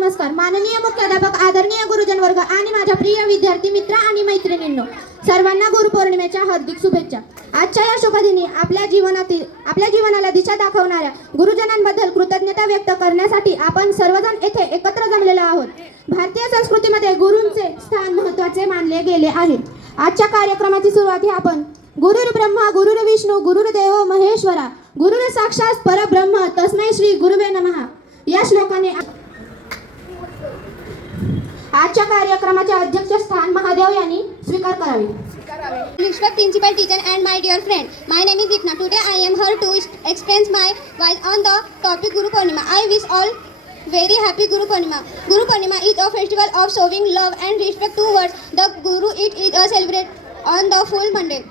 नमस्कार माननीय मुख्याध्यापक, आदरणीय गुरुजन वर्ग आणि माझ्या प्रिय विद्यार्थी मित्र आणि मैत्रिणींनो, सर्वांना गुरुपौर्णिमेच्या हार्दिक शुभेच्छा। आजच्या या शुभ दिनी आपल्या जीवनाला दिशा दाखवणाऱ्या गुरुजनांबद्दल कृतज्ञता व्यक्त करण्यासाठी आपण सर्वजण येथे एकत्र जमलेलो आहोत। भारतीय संस्कृतीमध्ये गुरूंचे स्थान महत्त्वाचे मानले गेले आहे। आजच्या कार्यक्रमाची सुरुवात ही आपण गुरुर् ब्रह्मा गुरुर्विष्णू गुरुर्देव महेश्वरा गुरुर् साक्षात परब्रह्म तस्मै श्री गुरुवे नमः या श्लोकाने आजच्या कार्यक्रमाचे अध्यक्षस्थान महादेव यांनी स्वीकार करावे। Respected principal, teacher and my dear friend, my name is Dipna. Today I am here to express my views on the topic Guru Purnima. I wish all very happy Guru Purnima. Guru Purnima is a festival of showing love and respect towards the Guru. It is celebrated on the full Monday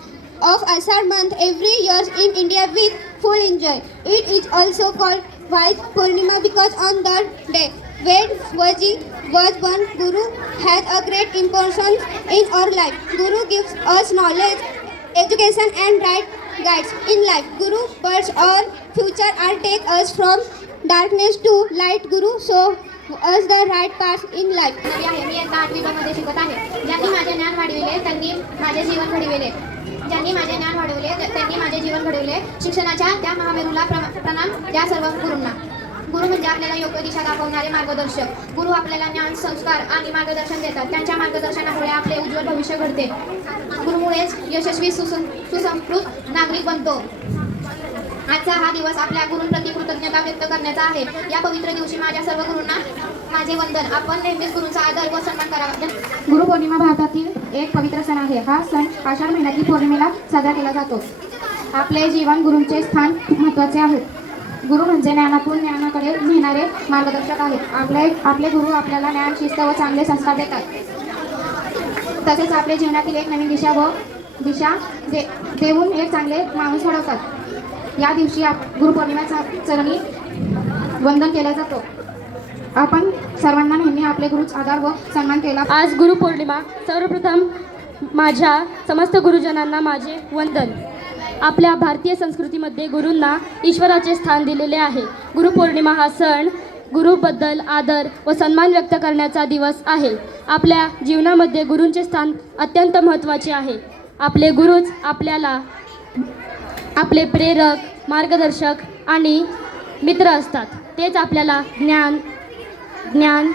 of Ashad month every year in India with full enjoy. It is also called Vaid Purnima because on that day Ved was born. Guru has a great importance in our life. Guru gives us knowledge, education and right guides in life. Guru builds our future and take us from darkness to light. Guru show us the right path in life. मी आता 8वी मध्ये शिकत आहे। ज्यांनी माझे ज्ञान वाढविले त्यांनी माझे जीवन घडविले। ज्यांनी माझे ज्ञान वाढविले त्यांनी माझे जीवन घडविले। शिक्षणाच्या त्या महामेरूला प्रणाम त्या सर्व गुरूंना। गुरु म्हणजे आपल्याला योग्य दिशा दाखवणारे मार्गदर्शक। गुरु आपल्याला ज्ञान, संस्कार आणि मार्गदर्शन देतात। त्यांच्या मार्गदर्शनामुळे आपले उज्ज्वल भविष्य घडते। गुरुमुळेच यशस्वी सुसंस्कृत नागरिक बनतो। आजचा हा दिवस आपल्या गुरूंप्रती कृतज्ञता व्यक्त करण्याचा आहे। या पवित्र दिवशी माझ्या सर्व गुरूंना माझे वंदन। आपण नेहमीच गुरूंचा आदर व सन्मान करावा। गुरुपौर्णिमा भारतातील एक पवित्र सण आहे। हा सण आषाढ महिन्यातील पौर्णिमेला साजरा केला जातो। आपले जीवन गुरूंचे स्थान खूप महत्त्वाचे आहे। गुरु म्हणजे ज्ञानातून ज्ञानाकडे नेणारे मार्गदर्शक आहेत। आपले गुरु आपल्याला ज्ञान, शिस्त व चांगले संस्कार देतात। तसेच आपल्या जीवनातील एक नवीन दिशा देऊन एक चांगले माणूस घडवतात। या दिवशी गुरुपौर्णिमेचा चरणी वंदन केला जातो। आपण सर्वांना नेहमी आपले गुरुचा आदर व सन्मान केला। आज गुरुपौर्णिमा। सर्वप्रथम माझ्या समस्त गुरुजनांना माझे वंदन। आपल्या भारतीय संस्कृतीमध्ये गुरूंना ईश्वराचे स्थान दिलेले आहे। गुरुपौर्णिमा हा सण गुरुबद्दल आदर व सन्मान व्यक्त करण्याचा दिवस आहे। आपल्या जीवनामध्ये गुरूंचे स्थान अत्यंत महत्त्वाचे आहे। आपले गुरुच आपल्याला आपले प्रेरक, मार्गदर्शक आणि मित्र असतात। तेच आपल्याला ज्ञान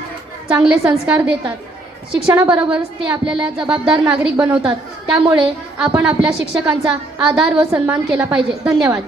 चांगले संस्कार देतात। शिक्षणाबरोबरच ते आपल्याला जबाबदार नागरिक बनवतात। त्यामुळे आपण आपल्या शिक्षकांचा आदर व सन्मान केला पाहिजे। धन्यवाद।